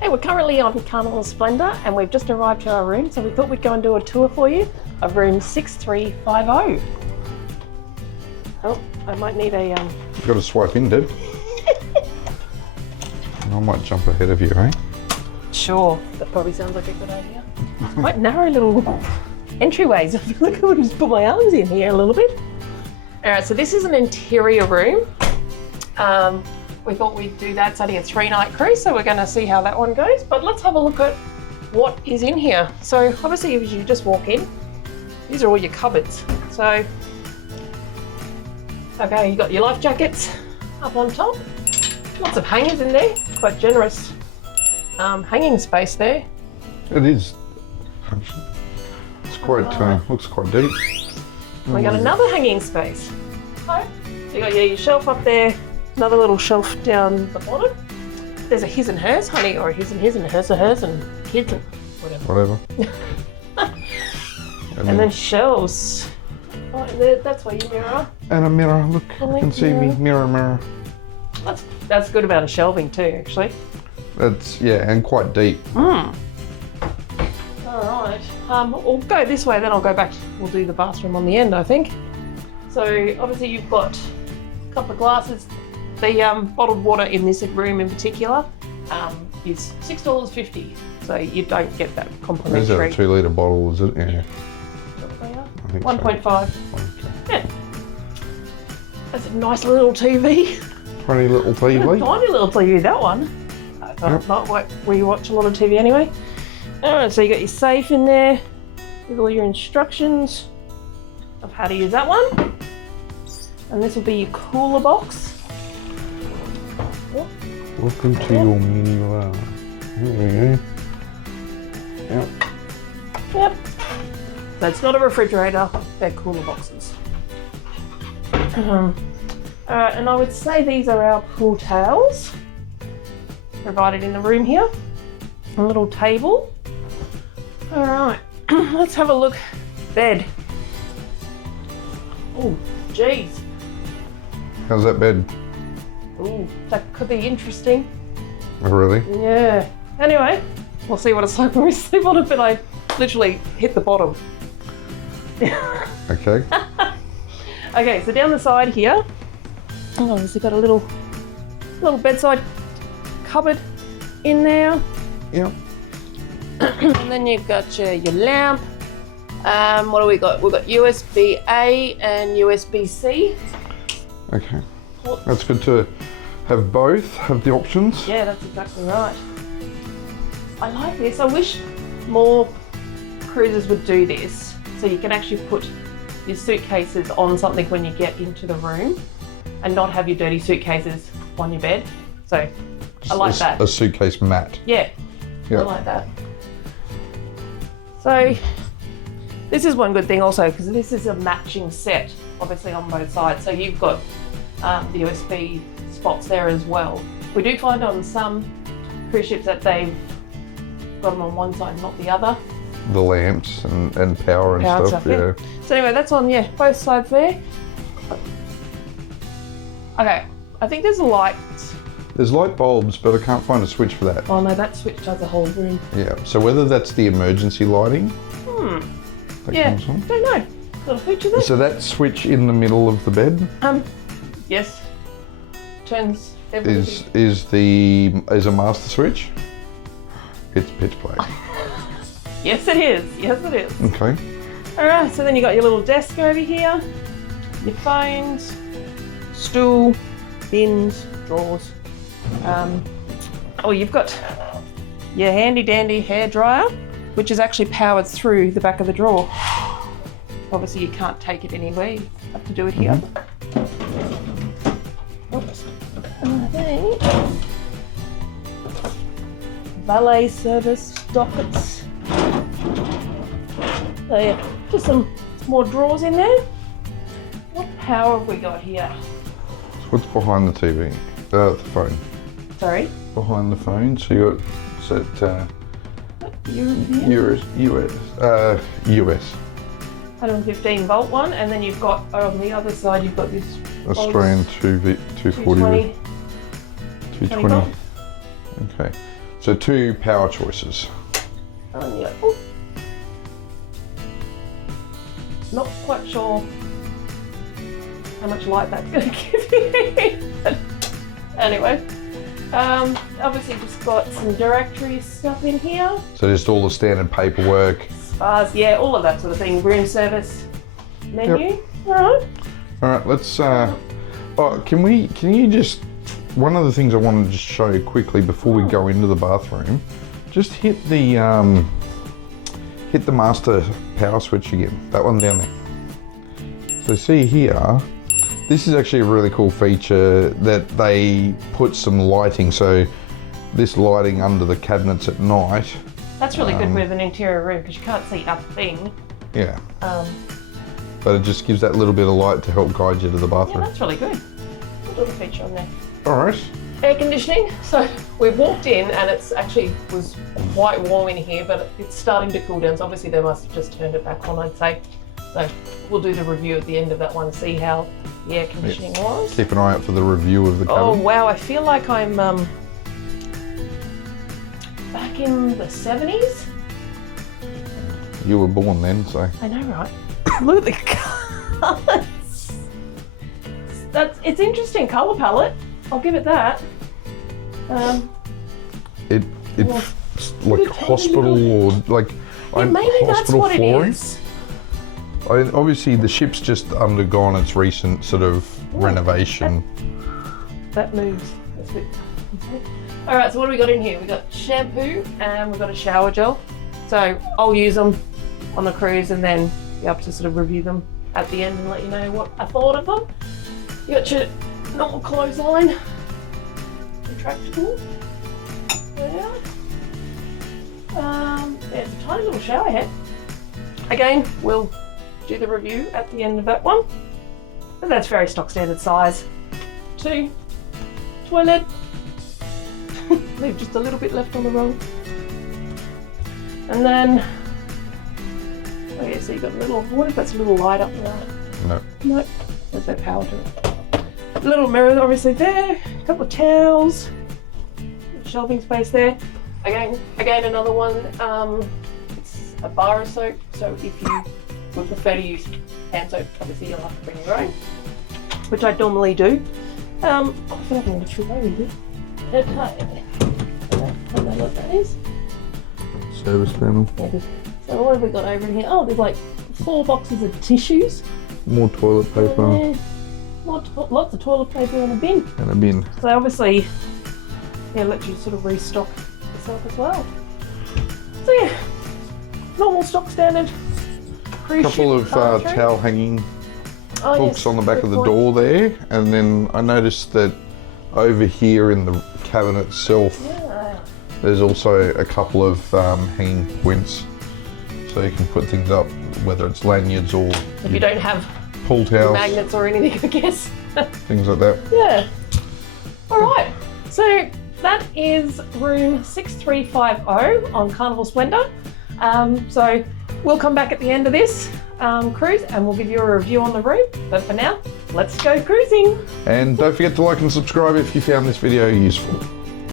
Hey, we're currently on Carnival Splendor and we've just arrived to our room, so we thought we'd go and do a tour for you of room 6350. Oh, I might need a... You've got to swipe in, Deb. I might jump ahead of you, eh? Sure, that probably sounds like a good idea. Quite narrow little entryways. I feel like I would just put my arms in here a little bit. All right, so this is an interior room. We thought we'd do that. It's only a 3-night cruise, so we're going to see how that one goes. But let's have a look at what is in here. So obviously, as you just walk in, these are all your cupboards. So, okay, you got your life jackets up on top. Lots of hangers in there. Quite generous hanging space there. It is. It's quite. Looks quite deep. We got another hanging space. So you got your shelf up there. Another little shelf down the bottom. There's a his and hers, honey, or a his and hers and kids and whatever. and then shelves. Oh, that's where your mirror. And a mirror. Look, you can see me. Mirror. That's good about a shelving too, actually. That's and quite deep. All right. We'll go this way, then I'll go back. We'll do the bathroom on the end, I think. So obviously you've got a couple of glasses. The bottled water in this room in particular is $6.50, so you don't get that complimentary. Is that a 2 litre bottle, is it? Yeah. I think 1.5. Yeah. That's a nice little TV. Tiny little TV. Tiny little TV, that one. Not where you watch a lot of TV anyway. Alright, so you got your safe in there with all your instructions of how to use that one. And this will be your cooler box. Welcome to your mini bar. Here we go. Yep. So it's not a refrigerator, they're cooler boxes. Alright, and I would say these are our pool towels provided in the room here. A little table. Alright, let's have a look. Bed. Oh, geez. How's that bed? Ooh, that could be interesting. Oh, really? Yeah. Anyway, we'll see what it's like when we sleep on it, but I literally hit the bottom. Okay. Okay, so down the side here, obviously got a little bedside cupboard in there. Yep. And then you've got your lamp. What do we got? We've got USB-A and USB-C. Okay. That's good to have both, have the options. Yeah, that's exactly right. I like this. I wish more cruises would do this, so you can actually put your suitcases on something when you get into the room and not have your dirty suitcases on your bed. So I like that. A suitcase mat. Yeah, I like that. So this is one good thing also, because this is a matching set, obviously on both sides. So you've got the USB spots there as well. We do find on some cruise ships that they've got them on one side, not the other. The lamps and power and stuff, yeah. So anyway, that's on, both sides there. Okay, I think there's lights. There's light bulbs, but I can't find a switch for that. Oh no, that switch does the whole room. Yeah, so whether that's the emergency lighting that comes on. Don't know. Got a feature there. So that switch in the middle of the bed? Yes. Turns everything. Is a master switch? It's pitch black. Yes it is. Yes it is. Okay. Alright, so then you got your little desk over here, your phones, stool, bins, drawers. You've got your handy dandy hair dryer, which is actually powered through the back of the drawer. Obviously you can't take it anywhere, you have to do it here. Oops. And then valet service dockets. So yeah, just some more drawers in there. What power have we got here? What's behind the TV? The phone. Sorry? Behind the phone, so you got set US. 115 volt one, and then you've got on the other side you've got this Australian 240. 220. 220. Okay. So 2 power choices. Yeah. Oh. Not quite sure how much light that's going to give you. But anyway, obviously just got some directory stuff in here. So just all the standard paperwork. Spas, yeah, all of that sort of thing. Room service menu. Yep. All right, let's, can you just, one of the things I wanted to just show you quickly before we go into the bathroom, just hit the master power switch again, that one down there. So see here, this is actually a really cool feature that they put some lighting, so this lighting under the cabinets at night. That's really good with an interior room because you can't see a thing. Yeah. But it just gives that little bit of light to help guide you to the bathroom. Yeah, that's really good. Good little feature on there. All right. Air conditioning. So we walked in and it's actually was quite warm in here, but it's starting to cool down. So obviously they must have just turned it back on, I'd say. So we'll do the review at the end of that one, see how the air conditioning was. Keep an eye out for the review of the cabin. Oh wow, I feel like I'm back in the 70s. You were born then, so. I know, right? Look at the colours. It's interesting colour palette. I'll give it that. It's like hospital or like maybe that's what flooring. it is. Obviously the ship's just undergone its recent sort of renovation. That moves. That's a bit. All right, so what do we got in here? We got shampoo and we've got a shower gel. So I'll use them on the cruise and then be able to sort of review them at the end and let you know what I thought of them. You got your normal clothesline, retractable. There. There's a tiny little shower head. Again, we'll do the review at the end of that one. But that's very stock standard size. 2 toilet. Leave just a little bit left on the roll. And then, oh yeah, so you've got a little, what if that's a little light up there? No. No, there's no power to it. A little mirror obviously there, a couple of towels, shelving space there. Again another one, it's a bar of soap, so if you would prefer to use hand soap, obviously you'll have to bring your own, which I normally do. I feel like I'm going to trip over here. I don't know what that is. Service panel. Yeah, so what have we got over here? Oh, there's like 4 boxes of tissues. More toilet paper. Lots of toilet paper in a bin. And a bin. So obviously, yeah, let you sort of restock yourself as well. So yeah, normal stock standard. A couple of towel hanging hooks on the back of the door there, and then I noticed that over here in the cabinet itself, there's also a couple of hanging points, so you can put things up, whether it's lanyards or if you don't have pull towels, magnets or anything, I guess. things like that. Yeah. All right. So that is room 6350 on Carnival Splendor. So we'll come back at the end of this cruise and we'll give you a review on the room. But for now, let's go cruising. And don't forget to like and subscribe if you found this video useful.